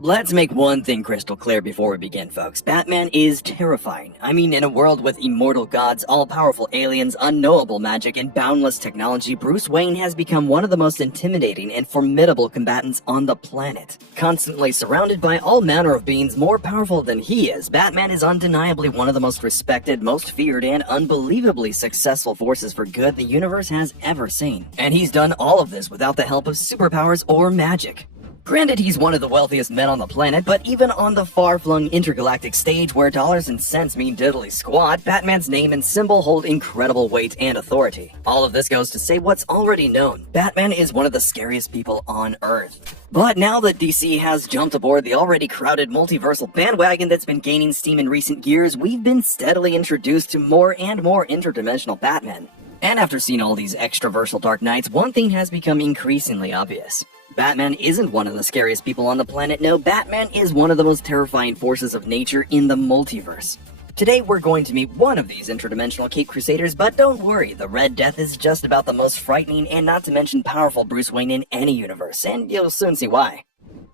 Let's make one thing crystal clear before we begin, folks. Batman is terrifying. I mean, in a world with immortal gods, all-powerful aliens, unknowable magic, and boundless technology, Bruce Wayne has become one of the most intimidating and formidable combatants on the planet. Constantly surrounded by all manner of beings more powerful than he is, Batman is undeniably one of the most respected, most feared, and unbelievably successful forces for good the universe has ever seen. And he's done all of this without the help of superpowers or magic. Granted, he's one of the wealthiest men on the planet, but even on the far-flung intergalactic stage where dollars and cents mean diddly squat, Batman's name and symbol hold incredible weight and authority. All of this goes to say what's already known. Batman is one of the scariest people on Earth. But now that DC has jumped aboard the already crowded multiversal bandwagon that's been gaining steam in recent years, we've been steadily introduced to more and more interdimensional Batman. And after seeing all these extraversal Dark Knights, one thing has become increasingly obvious. Batman isn't one of the scariest people on the planet. No, Batman is one of the most terrifying forces of nature in the multiverse. Today we're going to meet one of these interdimensional Caped Crusaders, but don't worry, the Red Death is just about the most frightening and not to mention powerful Bruce Wayne in any universe, and you'll soon see why.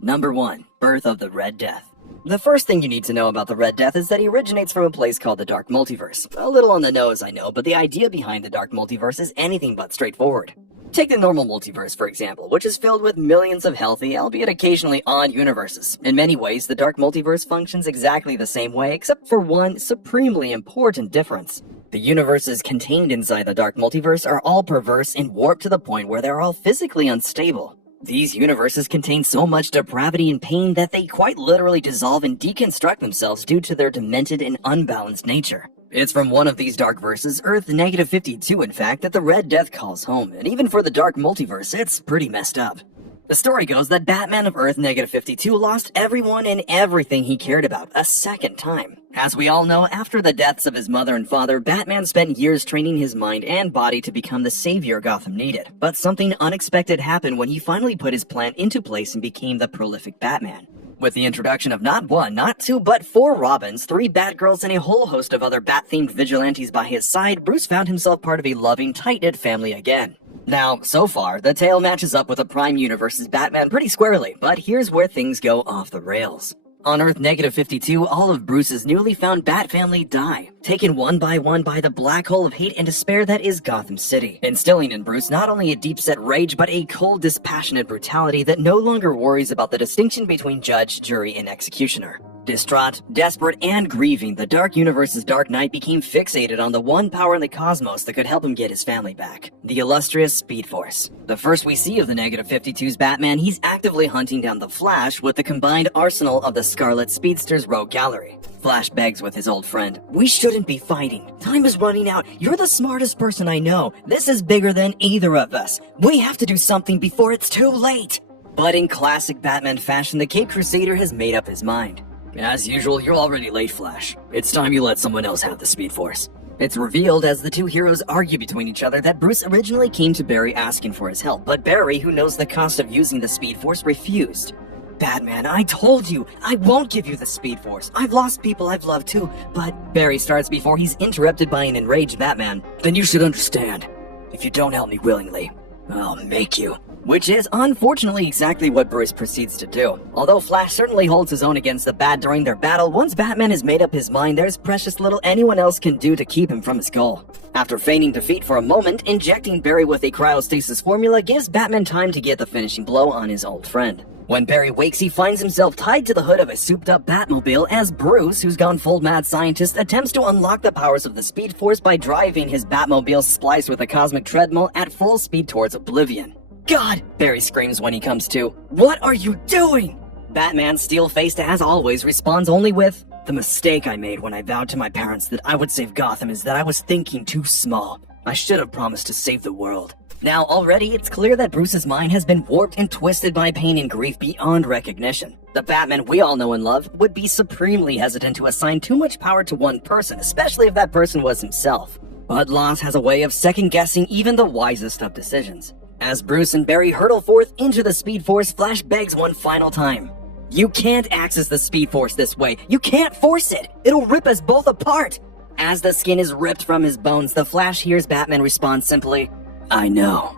Number 1. Birth of the Red Death. The first thing you need to know about the Red Death is that he originates from a place called the Dark Multiverse. A little on the nose, I know, but the idea behind the Dark Multiverse is anything but straightforward. Take the normal multiverse, for example, which is filled with millions of healthy, albeit occasionally odd universes. In many ways, the Dark Multiverse functions exactly the same way, except for one supremely important difference. The universes contained inside the Dark Multiverse are all perverse and warped to the point where they're all physically unstable. These universes contain so much depravity and pain that they quite literally dissolve and deconstruct themselves due to their demented and unbalanced nature. It's from one of these dark verses, Earth -52 in fact, that the Red Death calls home, and even for the Dark Multiverse, it's pretty messed up. The story goes that Batman of Earth -52 lost everyone and everything he cared about a second time. As we all know, after the deaths of his mother and father, Batman spent years training his mind and body to become the savior Gotham needed. But something unexpected happened when he finally put his plan into place and became the prolific Batman. With the introduction of not one, not two, but 4 Robins, 3 Batgirls, and a whole host of other Bat-themed vigilantes by his side, Bruce found himself part of a loving, tight-knit family again. Now, so far, the tale matches up with the Prime Universe's Batman pretty squarely, but here's where things go off the rails. On Earth -52, all of Bruce's newly found Bat family die, taken one by the black hole of hate and despair that is Gotham City, instilling in Bruce not only a deep-set rage, but a cold, dispassionate brutality that no longer worries about the distinction between judge, jury, and executioner. Distraught, desperate, and grieving, the Dark Universe's Dark Knight became fixated on the one power in the cosmos that could help him get his family back. The illustrious Speed Force. The first we see of the -52's Batman, he's actively hunting down the Flash with the combined arsenal of the Scarlet Speedster's Rogue Gallery. Flash begs with his old friend, "We shouldn't be fighting. Time is running out. You're the smartest person I know. This is bigger than either of us. We have to do something before it's too late." But in classic Batman fashion, the Caped Crusader has made up his mind. "As usual, you're already late, Flash. It's time you let someone else have the Speed Force." It's revealed as the two heroes argue between each other that Bruce originally came to Barry asking for his help, but Barry, who knows the cost of using the Speed Force, refused. "Batman, I told you, I won't give you the Speed Force. I've lost people I've loved too," but Barry starts before he's interrupted by an enraged Batman. "Then you should understand. If you don't help me willingly, I'll make you." Which is unfortunately exactly what Bruce proceeds to do. Although Flash certainly holds his own against the Bat during their battle, once Batman has made up his mind, there's precious little anyone else can do to keep him from his goal. After feigning defeat for a moment, injecting Barry with a cryostasis formula gives Batman time to get the finishing blow on his old friend. When Barry wakes, he finds himself tied to the hood of a souped-up Batmobile as Bruce, who's gone full mad scientist, attempts to unlock the powers of the Speed Force by driving his Batmobile spliced with a cosmic treadmill at full speed towards oblivion. "God!" Barry screams when he comes to. "What are you doing?" Batman, steel-faced as always, responds only with, "The mistake I made when I vowed to my parents that I would save Gotham is that I was thinking too small. I should have promised to save the world." Now, already it's clear that Bruce's mind has been warped and twisted by pain and grief beyond recognition. The Batman we all know and love would be supremely hesitant to assign too much power to one person, especially if that person was himself. But loss has a way of second-guessing even the wisest of decisions. As Bruce and Barry hurtle forth into the Speed Force, Flash begs one final time. "You can't access the Speed Force this way. You can't force it. It'll rip us both apart." As the skin is ripped from his bones, the Flash hears Batman respond simply, "I know."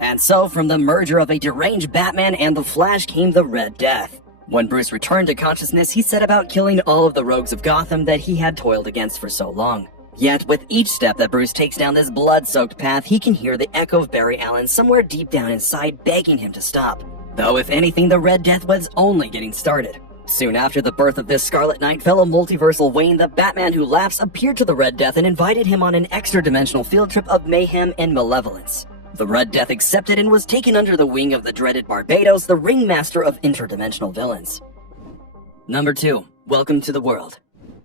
And so, from the merger of a deranged Batman and the Flash came the Red Death. When Bruce returned to consciousness, he set about killing all of the rogues of Gotham that he had toiled against for so long. Yet, with each step that Bruce takes down this blood-soaked path, he can hear the echo of Barry Allen somewhere deep down inside begging him to stop. Though if anything, the Red Death was only getting started. Soon after the birth of this Scarlet Knight, fellow multiversal Wayne, the Batman who laughs, appeared to the Red Death and invited him on an extra-dimensional field trip of mayhem and malevolence. The Red Death accepted and was taken under the wing of the dreaded Barbados, the ringmaster of interdimensional villains. Number 2. Welcome to the world.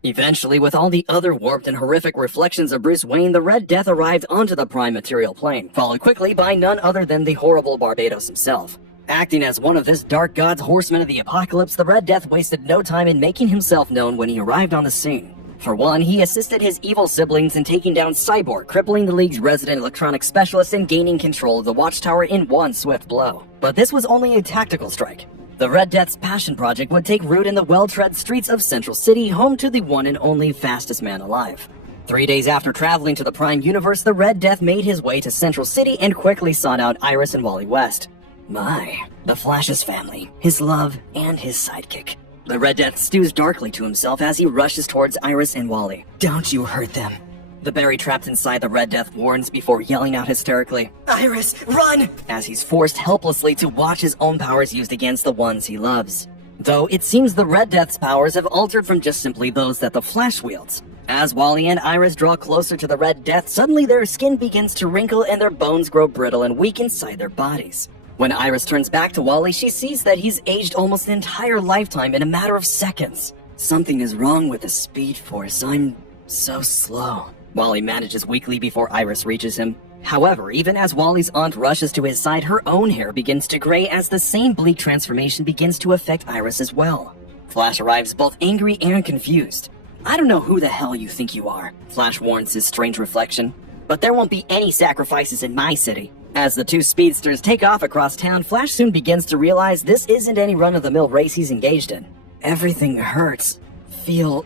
Eventually, with all the other warped and horrific reflections of Bruce Wayne, the Red Death arrived onto the prime material plane, followed quickly by none other than the horrible Barbados himself. Acting as one of this dark god's horsemen of the apocalypse, the Red Death wasted no time in making himself known when he arrived on the scene. For one, he assisted his evil siblings in taking down Cyborg, crippling the League's resident electronic specialist and gaining control of the Watchtower in one swift blow. But this was only a tactical strike. The Red Death's passion project would take root in the well-tread streets of Central City, home to the one and only fastest man alive. 3 days after traveling to the Prime Universe, the Red Death made his way to Central City and quickly sought out Iris and Wally West. My, the Flash's family, his love, and his sidekick. The Red Death stews darkly to himself as he rushes towards Iris and Wally. Don't you hurt them. The Barry trapped inside the Red Death warns before yelling out hysterically, Iris, run! As he's forced helplessly to watch his own powers used against the ones he loves. Though it seems the Red Death's powers have altered from just simply those that the Flash wields. As Wally and Iris draw closer to the Red Death, suddenly their skin begins to wrinkle and their bones grow brittle and weak inside their bodies. When Iris turns back to Wally, she sees that he's aged almost an entire lifetime in a matter of seconds. Something is wrong with the Speed Force. I'm so slow. Wally manages weakly before Iris reaches him. However, even as Wally's aunt rushes to his side, her own hair begins to gray as the same bleak transformation begins to affect Iris as well. Flash arrives both angry and confused. I don't know who the hell you think you are, Flash warns his strange reflection, but there won't be any sacrifices in my city. As the two speedsters take off across town, Flash soon begins to realize this isn't any run-of-the-mill race he's engaged in. Everything hurts. Feel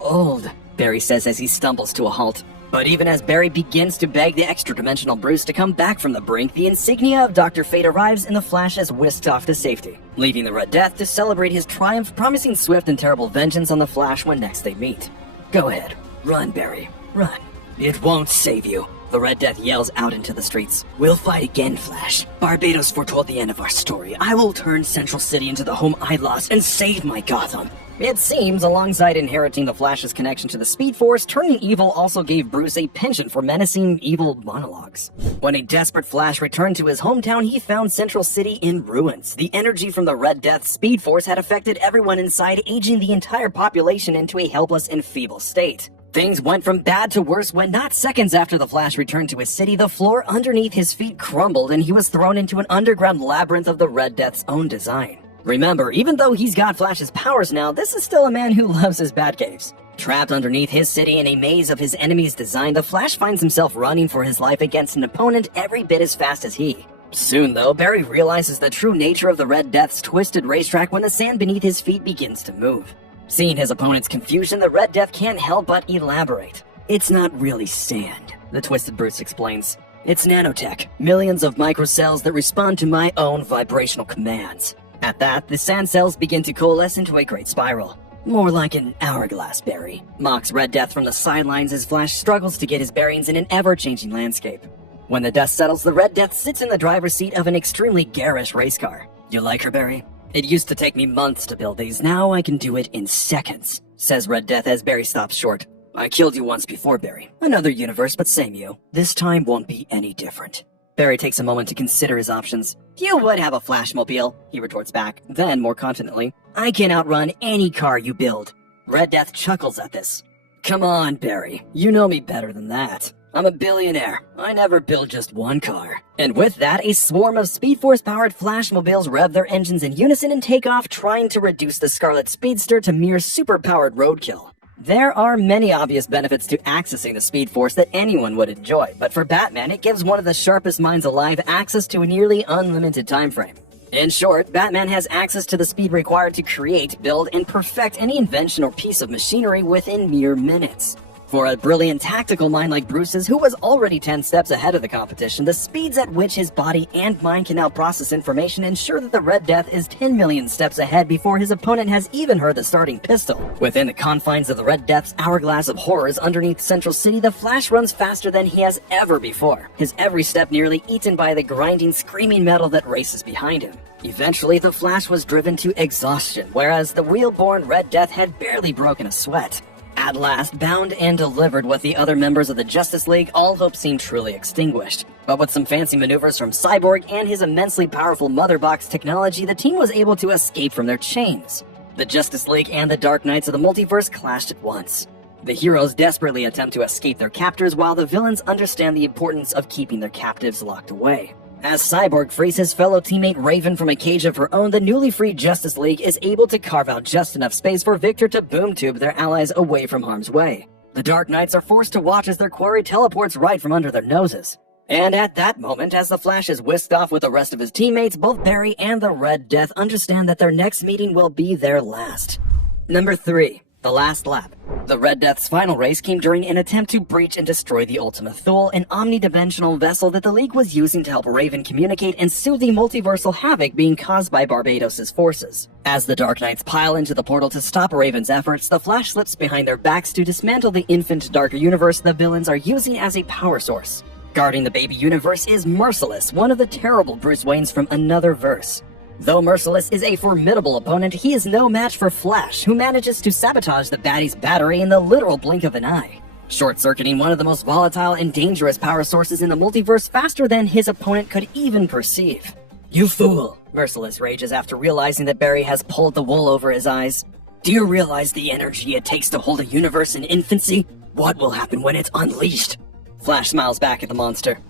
old, Barry says as he stumbles to a halt. But even as Barry begins to beg the extra-dimensional Bruce to come back from the brink, the insignia of Dr. Fate arrives and the Flash is whisked off to safety, leaving the Red Death to celebrate his triumph, promising swift and terrible vengeance on the Flash when next they meet. Go ahead. Run, Barry. Run. It won't save you. The Red Death yells out into the streets. We'll fight again, Flash. Barbados foretold the end of our story. I will turn Central City into the home I lost and save my Gotham. It seems, alongside inheriting the Flash's connection to the Speed Force, turning evil also gave Bruce a penchant for menacing evil monologues. When a desperate Flash returned to his hometown, he found Central City in ruins. The energy from the Red Death's Speed Force had affected everyone inside, aging the entire population into a helpless and feeble state. Things went from bad to worse when not seconds after the Flash returned to his city, the floor underneath his feet crumbled and he was thrown into an underground labyrinth of the Red Death's own design. Remember, even though he's got Flash's powers now, this is still a man who loves his Batcaves. Trapped underneath his city in a maze of his enemy's design, the Flash finds himself running for his life against an opponent every bit as fast as he. Soon, though, Barry realizes the true nature of the Red Death's twisted racetrack when the sand beneath his feet begins to move. Seeing his opponent's confusion, the Red Death can't help but elaborate. It's not really sand, the Twisted Bruce explains. It's nanotech, millions of microcells that respond to my own vibrational commands. At that, the sand cells begin to coalesce into a great spiral. More like an hourglass, Barry. Mocks Red Death from the sidelines as Flash struggles to get his bearings in an ever-changing landscape. When the dust settles, the Red Death sits in the driver's seat of an extremely garish race car. You like her, Barry? It used to take me months to build these, now I can do it in seconds, says Red Death as Barry stops short. I killed you once before, Barry. Another universe, but same you. This time won't be any different. Barry takes a moment to consider his options. You would have a Flashmobile, he retorts back. Then, more confidently, I can outrun any car you build. Red Death chuckles at this. Come on, Barry. You know me better than that. I'm a billionaire. I never build just one car. And with that, a swarm of Speed Force-powered Flashmobiles rev their engines in unison and take off, trying to reduce the Scarlet Speedster to mere super-powered roadkill. There are many obvious benefits to accessing the Speed Force that anyone would enjoy, but for Batman, it gives one of the sharpest minds alive access to a nearly unlimited time frame. In short, Batman has access to the speed required to create, build, and perfect any invention or piece of machinery within mere minutes. For a brilliant tactical mind like Bruce's, who was already 10 steps ahead of the competition, the speeds at which his body and mind can now process information ensure that the Red Death is 10 million steps ahead before his opponent has even heard the starting pistol. Within the confines of the Red Death's hourglass of horrors underneath Central City, the Flash runs faster than he has ever before, his every step nearly eaten by the grinding, screaming metal that races behind him. Eventually, the Flash was driven to exhaustion, whereas the real-born Red Death had barely broken a sweat. At last, bound and delivered with the other members of the Justice League, all hope seemed truly extinguished. But with some fancy maneuvers from Cyborg and his immensely powerful Mother Box technology, the team was able to escape from their chains. The Justice League and the Dark Knights of the Multiverse clashed at once. The heroes desperately attempt to escape their captors, while the villains understand the importance of keeping their captives locked away. As Cyborg frees his fellow teammate Raven from a cage of her own, the newly freed Justice League is able to carve out just enough space for Victor to boom tube their allies away from harm's way. The Dark Knights are forced to watch as their quarry teleports right from under their noses. And at that moment, as the Flash is whisked off with the rest of his teammates, both Barry and the Red Death understand that their next meeting will be their last. Number 3. The Last Lap. The Red Death's final race came during an attempt to breach and destroy the Ultima Thule, an omnidimensional vessel that the League was using to help Raven communicate and soothe the multiversal havoc being caused by Barbados' forces. As the Dark Knights pile into the portal to stop Raven's efforts, the Flash slips behind their backs to dismantle the infant Darker Universe the villains are using as a power source. Guarding the baby universe is Merciless, one of the terrible Bruce Waynes from another verse. Though Merciless is a formidable opponent, he is no match for Flash, who manages to sabotage the baddie's battery in the literal blink of an eye, short-circuiting one of the most volatile and dangerous power sources in the multiverse faster than his opponent could even perceive. "You fool!" Merciless rages after realizing that Barry has pulled the wool over his eyes. "Do you realize the energy it takes to hold a universe in infancy? What will happen when it's unleashed?" Flash smiles back at the monster.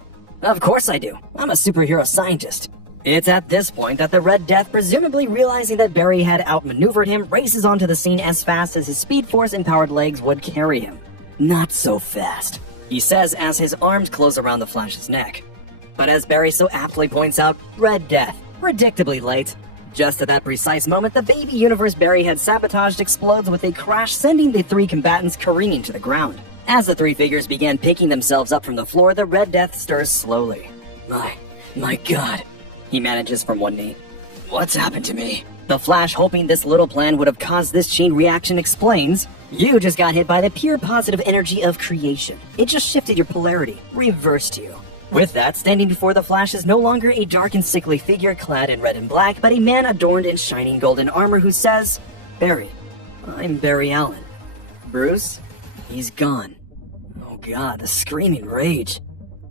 "Of course I do. I'm a superhero scientist." It's at this point that the Red Death, presumably realizing that Barry had outmaneuvered him, races onto the scene as fast as his Speed Force-empowered legs would carry him. "Not so fast," he says as his arms close around the Flash's neck. But as Barry so aptly points out, Red Death, predictably late. Just at that precise moment, the baby universe Barry had sabotaged explodes with a crash, sending the three combatants careening to the ground. As the three figures began picking themselves up from the floor, the Red Death stirs slowly. My God," he manages from one knee. "What's happened to me?" The Flash, hoping this little plan would have caused this chain reaction, explains, "You just got hit by the pure positive energy of creation. It just shifted your polarity, reversed you." With that, standing before the Flash is no longer a dark and sickly figure clad in red and black, but a man adorned in shining golden armor who says, "Barry, I'm Barry Allen. Bruce, he's gone." Oh God, the screaming rage.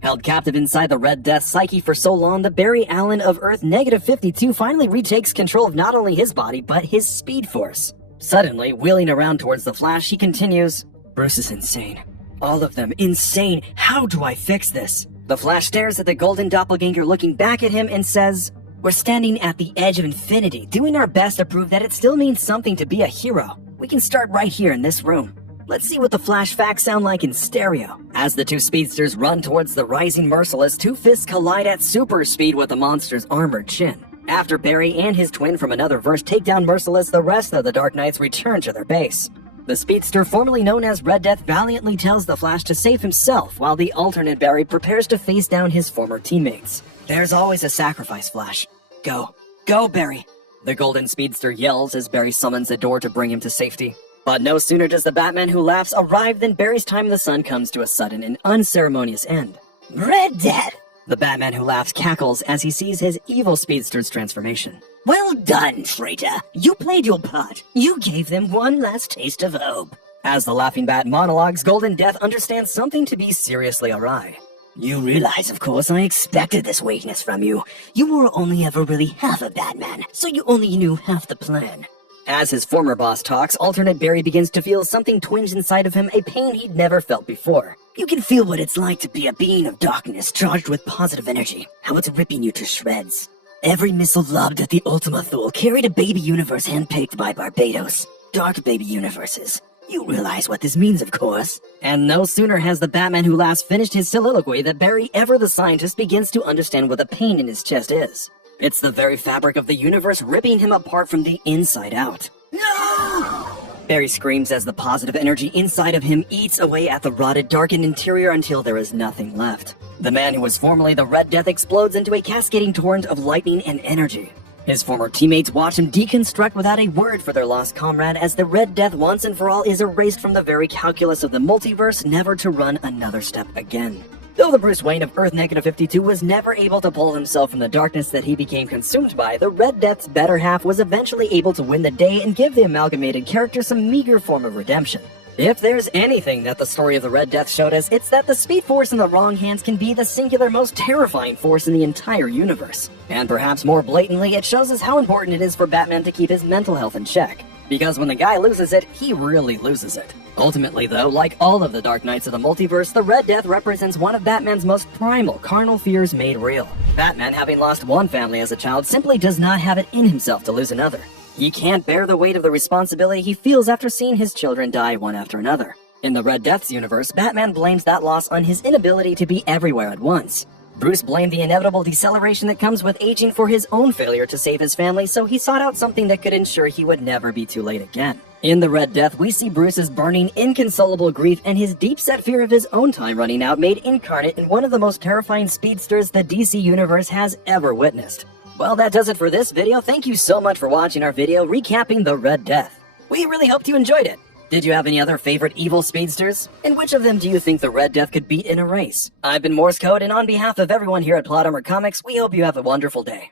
Held captive inside the Red Death's psyche for so long, the Barry Allen of Earth -52 finally retakes control of not only his body, but his Speed Force. Suddenly, wheeling around towards the Flash, he continues, "Bruce is insane. All of them insane. How do I fix this?" The Flash stares at the golden doppelganger looking back at him and says, "We're standing at the edge of infinity, doing our best to prove that it still means something to be a hero. We can start right here in this room. Let's see what the Flash facts sound like in stereo." As the two speedsters run towards the rising Merciless, two fists collide at super speed with the monster's armored chin. After Barry and his twin from another verse take down Merciless, the rest of the Dark Knights return to their base. The speedster, formerly known as Red Death, valiantly tells the Flash to save himself, while the alternate Barry prepares to face down his former teammates. "There's always a sacrifice, Flash. Go. Go, Barry." The golden speedster yells as Barry summons a door to bring him to safety. But no sooner does the Batman who laughs arrive than Barry's time in the sun comes to a sudden and unceremonious end. "Red Death!" The Batman who laughs cackles as he sees his evil speedster's transformation. "Well done, traitor. You played your part. You gave them one last taste of hope." As the Laughing Bat monologues, Golden Death understands something to be seriously awry. "You realize, of course, I expected this weakness from you. You were only ever really half a Batman, so you only knew half the plan." As his former boss talks, alternate Barry begins to feel something twinge inside of him, a pain he'd never felt before. "You can feel what it's like to be a being of darkness charged with positive energy, how it's ripping you to shreds. Every missile lobbed at the Ultima Thule carried a baby universe handpicked by Barbados. Dark baby universes. You realize what this means, of course." And no sooner has the Batman who laughs finished his soliloquy that Barry, ever the scientist, begins to understand what the pain in his chest is. It's the very fabric of the universe ripping him apart from the inside out. "No!" Barry screams as the positive energy inside of him eats away at the rotted, darkened interior until there is nothing left. The man who was formerly the Red Death explodes into a cascading torrent of lightning and energy. His former teammates watch him deconstruct without a word for their lost comrade as the Red Death once and for all is erased from the very calculus of the multiverse, never to run another step again. Though the Bruce Wayne of Earth-52 was never able to pull himself from the darkness that he became consumed by, the Red Death's better half was eventually able to win the day and give the amalgamated character some meager form of redemption. If there's anything that the story of the Red Death showed us, it's that the Speed Force in the wrong hands can be the singular most terrifying force in the entire universe. And perhaps more blatantly, it shows us how important it is for Batman to keep his mental health in check. Because when the guy loses it, he really loses it. Ultimately though, like all of the Dark Knights of the multiverse, the Red Death represents one of Batman's most primal carnal fears made real. Batman, having lost one family as a child, simply does not have it in himself to lose another. He can't bear the weight of the responsibility he feels after seeing his children die one after another. In the Red Death's universe, Batman blames that loss on his inability to be everywhere at once. Bruce blamed the inevitable deceleration that comes with aging for his own failure to save his family, so he sought out something that could ensure he would never be too late again. In the Red Death, we see Bruce's burning, inconsolable grief and his deep-set fear of his own time running out made incarnate in one of the most terrifying speedsters the DC Universe has ever witnessed. Well, that does it for this video. Thank you so much for watching our video recapping the Red Death. We really hoped you enjoyed it. Did you have any other favorite evil speedsters? And which of them do you think the Red Death could beat in a race? I've been Morse Code, and on behalf of everyone here at Plot Armor Comics, we hope you have a wonderful day.